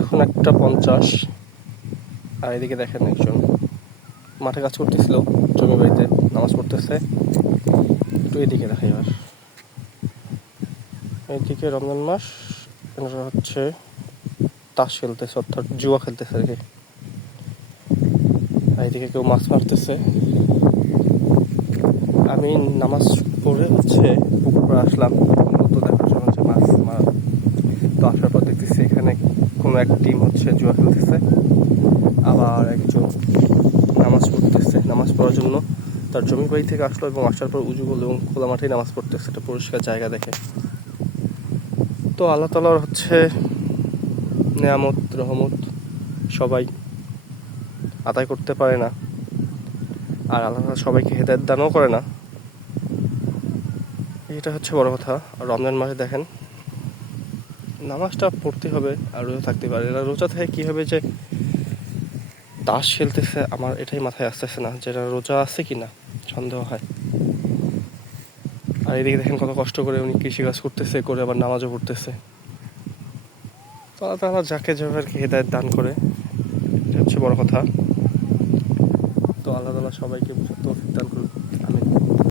এখন 1:50। আর এদিকে দেখেন একজন মাঠে কাজ করতেছিল, জমি বাড়িতে নামাজ পড়তেছে। একটু এদিকে দেখা এবার, এইদিকে রমজান মাস, এনারা হচ্ছে তাস খেলতেছে, অর্থাৎ জুয়া খেলতেছে আর কি। এইদিকে কেউ মাছ মারতেছে। আমি নামাজ পড়ে হচ্ছে পুকুরে আসলাম মূলত দেখার জন্য হচ্ছে মাছ মারা। তো আসার পর দেখতেছি এখানে কোনো এক টিম হচ্ছে জুয়া খেলতেছে, আবার একজন নামাজ পড়তেছে। নামাজ পড়ার জন্য তার জমি বাড়ি থেকে আসলো এবং আসার পর উজু করলো এবং খোলা মাঠেই নামাজ পড়তেছে, একটা পরিষ্কার জায়গা দেখে। তো আল্লাহ তাআলার হচ্ছে নেয়ামত রহমত সবাই আদায় করতে পারে না, আর আল্লাহ তাআলা সবাইকে হেদায়েত দানও করে না, এটা হচ্ছে বড় কথা। আর রমজান মাসে দেখেন নামাজটা পড়তে হবে আর রোজা থাকতে পারে। এরা রোজা থেকে কী হবে যে তাস খেলতেছে, আমার এটাই মাথায় আসতেছে না যে এরা রোজা আছে কি না, সন্দেহ হয়। আর এদিকে দেখেন কত কষ্ট করে উনি কৃষিকাজ করতেছে, করে আবার নামাজও পড়তেছে। তো আল্লাহ তাআলা যাকে যেভাবে আর কি হেদায়েত দান করে, এটা হচ্ছে বড় কথা। তো আল্লাহ তাআলা সবাইকে বুঝার তৌফিক দান করুন।